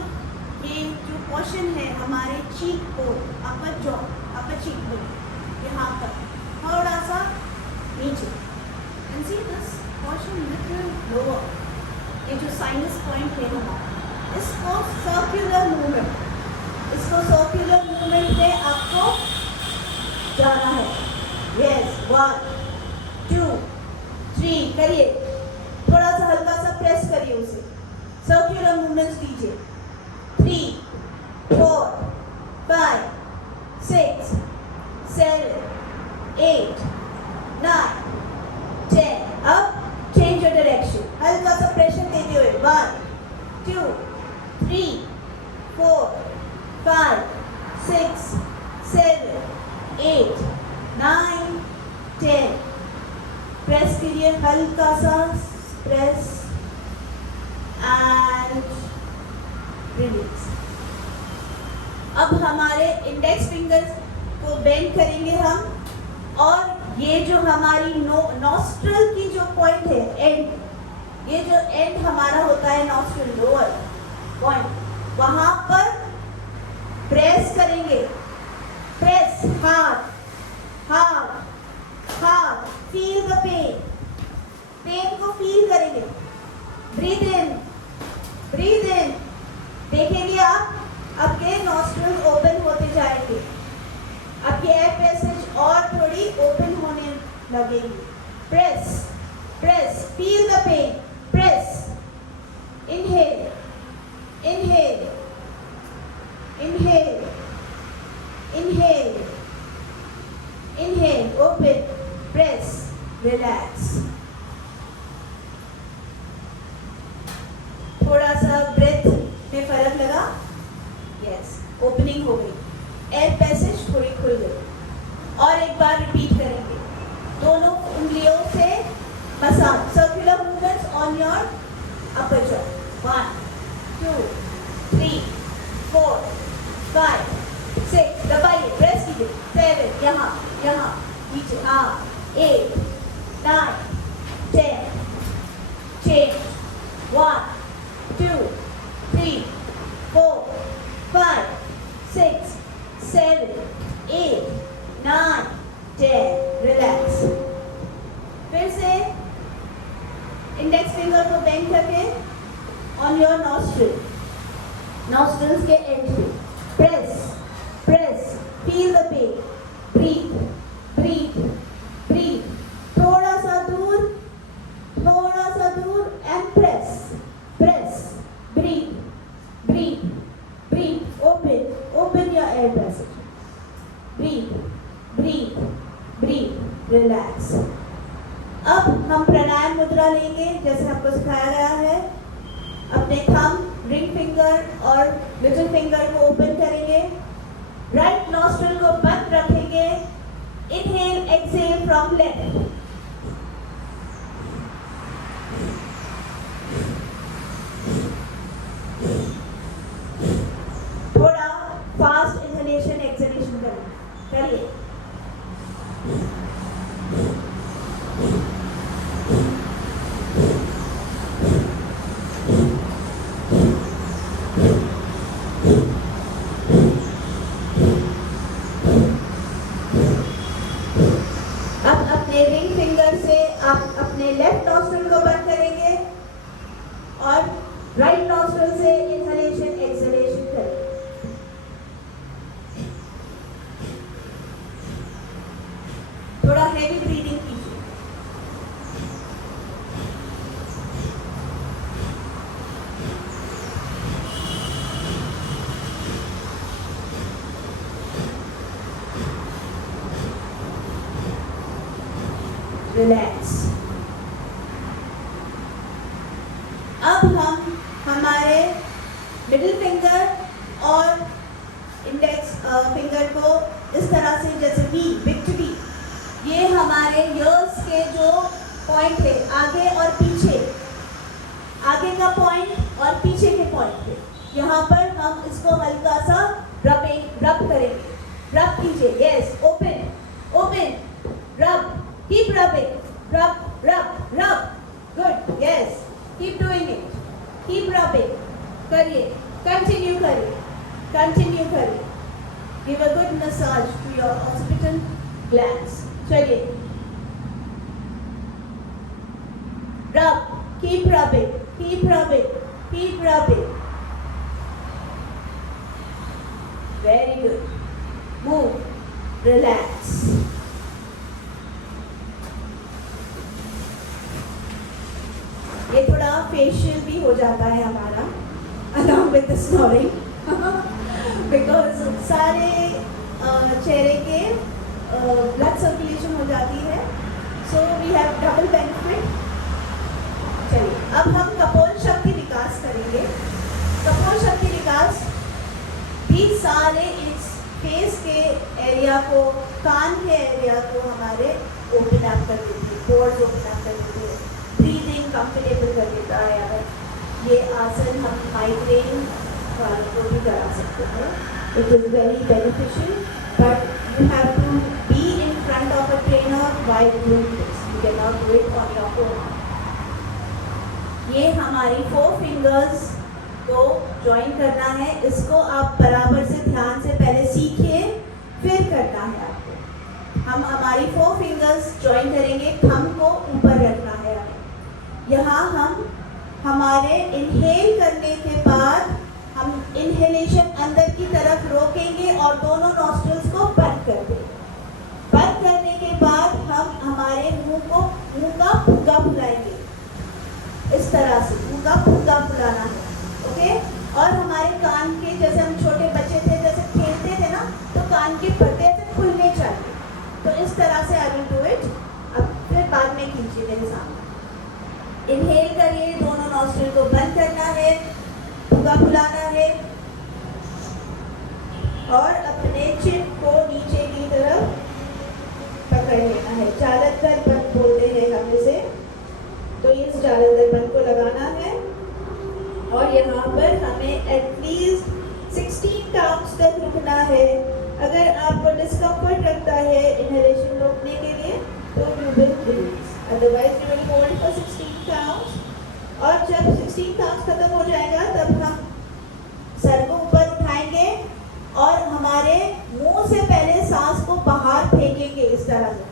ये जो पोर्शन है हमारे चीक को अपर चीक को यहाँ पर थोड़ा सा नीचे and see this portion little lower, ये जो साइनस पॉइंट है हमारा, इसको सर्कुलर मूवमेंट में आपको जाना है। यस 1 2 3 करिए, थोड़ा सा हल्का सा प्रेस करिए उसे, सर्कुलर मूवमेंट्स दीजिए। 3 4 5 6 7 8 9 10। अब चेंज योर डायरेक्शन, हल्का सा प्रेशर देते हुए 1 2 3 4 5 6 7 8 9 10। प्रेस कीजिए, हल्का सा प्रेस एंड रिलीज। अब हमारे इंडेक्स फिंगर्स को बेंड करेंगे हम, और ये जो हमारी नॉस्ट्रल की जो पॉइंट है एंड, ये जो एंड हमारा होता है नॉस्ट्रल लोअर पॉइंट, वहां पर प्रेस करेंगे। Press hard hard hard, feel the pain को फील करेंगे। ब्रीथ इन, देखेंगे आप आपके नॉस्ट्रल्स ओपन होते जाएंगे, आपकी एयर पैसेज और थोड़ी ओपन होने लगेगी। Press, feel the pain, press. Inhale, open, press, relax. थोड़ा सा ब्रेथ में फर्क लगा, यस, ओपनिंग हो गई, एयर पैसेज थोड़ी खुल गई। और एक बार रिपीट करेंगे, दोनों उंगलियों से massage, circular movements on your upper jaw. 1 2 3 4 5 6, दबाइए, प्रेस कीजिए। 7, यहाँ नीचे, 8 9 10। चेंज 1 2 3 4 5 6 7 8 9 10। रिलैक्स। फिर से इंडेक्स फिंगर को बेंड करके ऑन योर नॉस्ट्रल्स के एंड पे press, feel the pain, breathe. थोड़ा सा दूर, open your air passage. Breathe, breathe, breathe, relax. अब हम प्राणायाम मुद्रा लेंगे जैसे आपको सिखाया गया है. अपने थंब, रिंग फिंगर और लिटिल फिंगर को ओपन करेंगे. राइट नॉस्ट्रिल को बंद रखेंगे. Inhale exhale from left. थोड़ा फास्ट इनहेलेशन एक्सहेलेशन करिए. अब अपने रिंग फिंगर से आप अपने लेफ्ट नॉस्ट्रिल को बंद करेंगे और राइट नॉस्ट्रिल से इनहेलेशन एक्सहेलेशन करेंगे. थोड़ा हेवी ब्रीदिंग कीजिए. रिलैक्स. अब हम हमारे मिडिल फिंगर और इंडेक्स फिंगर को इस तरह से जैसे वी, बिग टू बी, ये हमारे ईयर्स के जो पॉइंट है आगे और पीछे, आगे का पॉइंट और पीछे के पॉइंट है, यहाँ पर हम इसको हल्का सा रब करेंगे. रब कीजिए. Yes, open open, rub, keep rubbing, rub rub rub. Good. Yes, keep doing it, keep rubbing. करिए, कंटिन्यू करिए, कंटिन्यू करिए. Give a good massage to your occipital glands. चलिए. Rub, keep rubbing, keep rubbing, keep rubbing. Very good. Move, relax. ये थोड़ा फेशियल भी हो जाता है हमारा along with the snoring because सारे चेहरे के ब्लड सर्कुलेशन हो जाती है. So we have double benefit. चलिए, अब हम कपोल शक्ति विकास करेंगे. कपोल शक्ति विकास भी सारे इस फेस के एरिया को, कान के एरिया को हमारे ओपन अप कर देती है, पोर्स ओपन अप कर देती है, ब्रीदिंग कंफर्टेबल कर देता है. अगर ये आसन हम माइग्रेन वालों को भी करा सकते हैं. It is very beneficial, but you have to be in front of a trainer while doing this. You cannot do it on your own. ये हमारी 4 fingers को ज्वाइन करना है. इसको आप बराबर से ध्यान से पहले सीखिए, फिर करना है आपको. हम हमारी 4 fingers ज्वाइन करेंगे. थंब को ऊपर रखना है हमें. यहाँ हम हमारे इनहेल करने के बाद हम इनहेलेशन अंदर की तरफ रोकेंगे और दोनों नॉस्ट्रिल्स को बंद कर देंगे. बंद करने के बाद हम हमारे मुंह का फुग्गा फुलाएंगे. इस तरह से मुंह का फुग्गा फुलाना है. ओके. और हमारे कान के, जैसे हम छोटे बच्चे थे, जैसे खेलते थे ना, तो कान के पर्दे ऐसे खुलने चाहिए. तो इस तरह से आई विल डू इट. अब फिर बाद में कीजिए मेरे सामने. इनहेल करिए, दोनों नॉस्ट्रिल को बंद करना है, फुग्गा फुलाना है और अपने चिन को नीचे की तरफ पकड़ लेना है. जालंधर बंद बोलते हैं हम इसे. तो इस जालंधर बंद को लगाना है और यहाँ पर हमें एटलीस्ट 16 काउंट्स तक रुकना है. अगर आपको डिस्कम्फर्ट लगता है इनहेलेशन रोकने के लिए तो you will release, otherwise you will hold for 16 काउंट्स. और जब 16 काउंट्स खत्म हो जाएगा तब हम सर को ऊपर उठाएंगे और हमारे मुंह से पहले सांस को बाहर फेंकेंगे इस तरह से,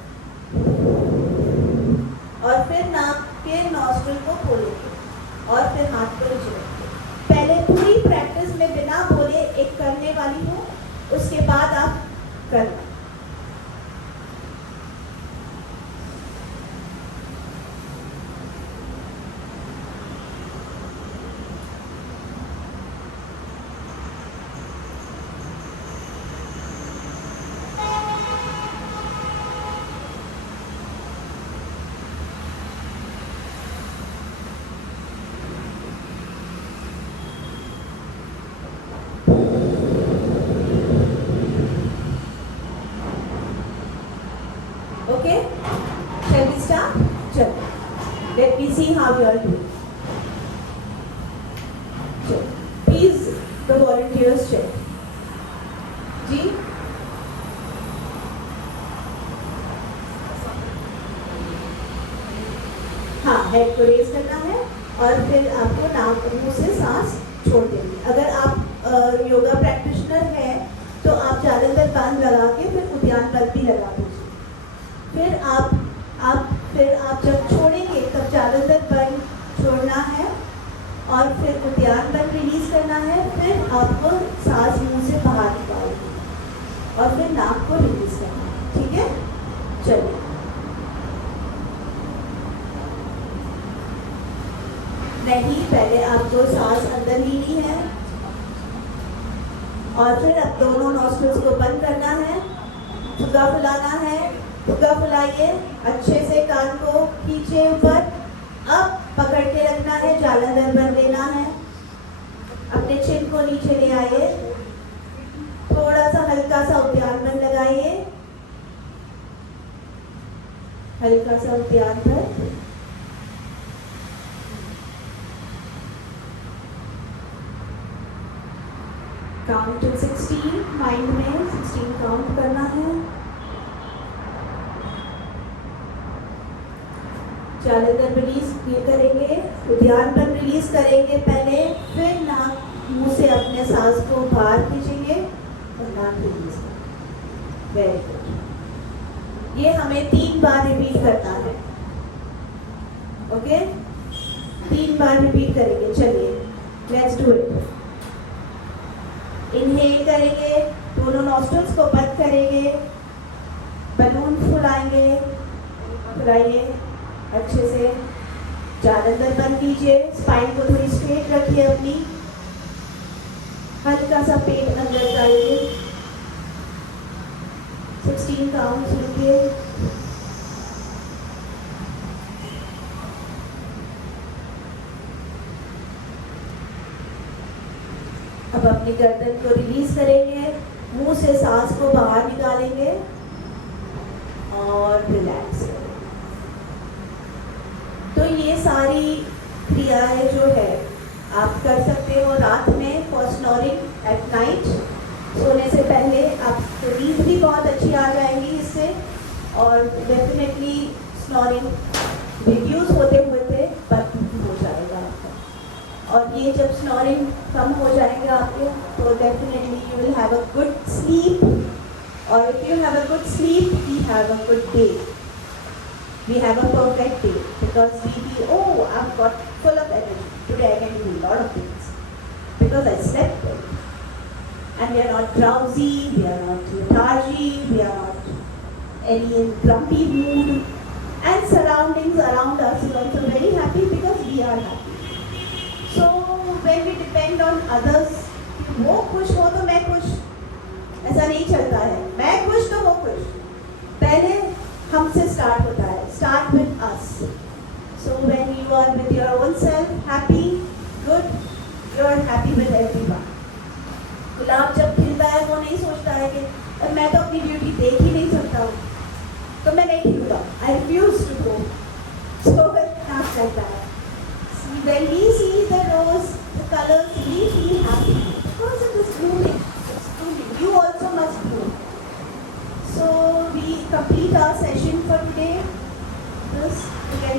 और फिर नाक के नॉस्ट्रिल को खोलेंगे और फिर हाथ को नीचे रखेंगे. पहले पूरी प्रैक्टिस में बिना बोले एक करने वाली हूँ, उसके बाद आप करना. we see how you are doing. So, please the volunteers check. जी हाँ, हेड को रेज करना है और फिर आपको नाक मुंह से सांस छोड़ देंगे. अगर आप योगा प्रैक्टिशनर हैं तो आप ज़्यादातर बांध लगा के फिर उद्यान पर भी लगा दीजिए. फिर आप जब छोड़ेंगे तब ज़्यादातर बंद छोड़ना है और फिर उद्यान पर रिलीज करना है. फिर आपको सांस मुंह से बाहर निकालनी और फिर नाक को रिलीज करना है. ठीक है, चलिए. नहीं, पहले आपको सांस अंदर लीनी है और फिर अब दोनों नॉस्ट्रिल्स को बंद करना है. फुग्गा फुलाना है. फुग्गा फुलाइए अच्छे से, कान को खींचे ऊपर. अब पकड़ के रखना है, जालंधर भर लेना है. अपने चिन को नीचे ले आइए. थोड़ा सा हल्का सा उद्यान भर लगाइए. हल्का सा उद्यान भर. Count to 16. माइंड में 16 काउंट करना है. जालंधर रिलीज करेंगे, उद्यान पर रिलीज करेंगे पहले, फिर नाक मुंह से अपने सांस को बाहर खींचेंगे और नाक रिलीज करेंगे. Very good. ये हमें 3 बार रिपीट करना है. ओके, 3 बार रिपीट करेंगे. चलिए, लेट्स डू इट. इनहेल करेंगे, दोनों नॉस्ट्रिल्स को बंद करेंगे, बलून फुलाएंगे. फुलाइए अच्छे से. जालंधर बंद कीजिए. स्पाइन को थोड़ी स्ट्रेट रखिए अपनी. हल्का सा पेट अंदर डालिए. 16 काउंट रुकिए. अब अपनी गर्दन को रिलीज करेंगे. मुंह से सांस को बाहर निकालेंगे और रिलैक्स करेंगे. तो ये सारी क्रियाएं जो है आप कर सकते हो रात में फॉर स्नोरिंग एट नाइट. सोने से पहले आपको नींद भी बहुत अच्छी आ जाएगी इससे, और डेफिनेटली स्नोरिंग रिड्यूस होते बंद हो जाएगा आपका. और ये जब स्नोरिंग कम हो जाएंगे आपके, तो definitely you will have a good sleep. और if you have a good sleep, you have a good day. We have a perfect day because we feel, oh, I've got full of energy. Today I can do a lot of things because I slept well. And we are not drowsy, we are not lethargy, we are not any grumpy mood. And surroundings around us is also very happy because we are happy. So when we depend on others, वो खुश हो तो मैं खुश, ऐसा नहीं चलता है. मैं खुश तो वो खुश. पहले हमसे स्टार्ट होता है. Start with us. So when you are with your own self happy, good, you are happy with everyone. गुलाब जब खिलता है वो नहीं सोचता है कि मैं तो अपनी ब्यूटी देख ही नहीं सकता हूँ तो मैं नहीं खिलूँगा. I refuse to go. सो नाच करता है. When we see the rose, the colors, we feel happy because it is blooming. It's blooming. You also must bloom. So we complete our session for today. This you can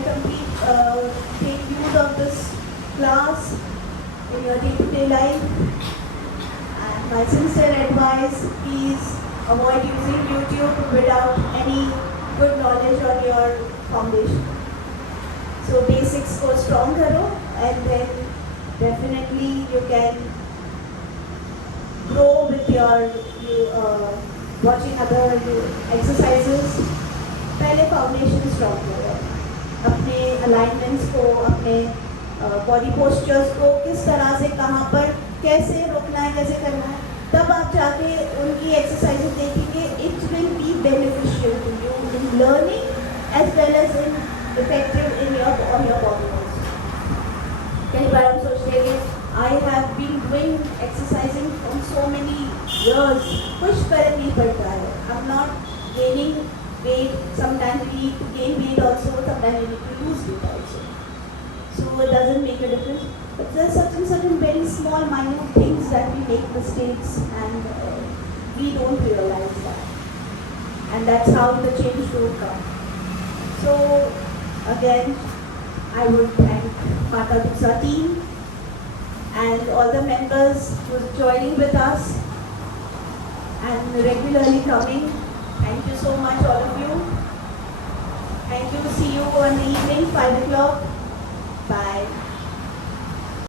take use of this class in your day-to-day life. And my sincere advice: please avoid using YouTube without any good knowledge on your foundation. So basics को strong करो, and then definitely you can grow with your watching other exercises. पहले foundation strong करो. अपने अलाइनमेंट्स को, अपने body postures को किस तरह से, कहाँ पर कैसे रोकना है, कैसे करना है, तब आप जाके उनकी एक्सरसाइजेस देखेंगे. It will be beneficial to you in learning as well as in effective in your body also. कई बार हम सोचते हैं कि I have been doing exercising from so many years, कुछ फर्क नहीं पड़ता है. I am not gaining weight. Sometimes we need to gain weight also, sometimes we need to lose weight also. so it doesn't make a difference. But there's certain very small, minor things that we make mistakes and we don't realize that. And that's how the change will come. So again, I would thank Mata Dusa team and all the members who are joining with us and regularly coming. Thank you so much, all of you. Thank you. See you on the evening, 5 o'clock. Bye.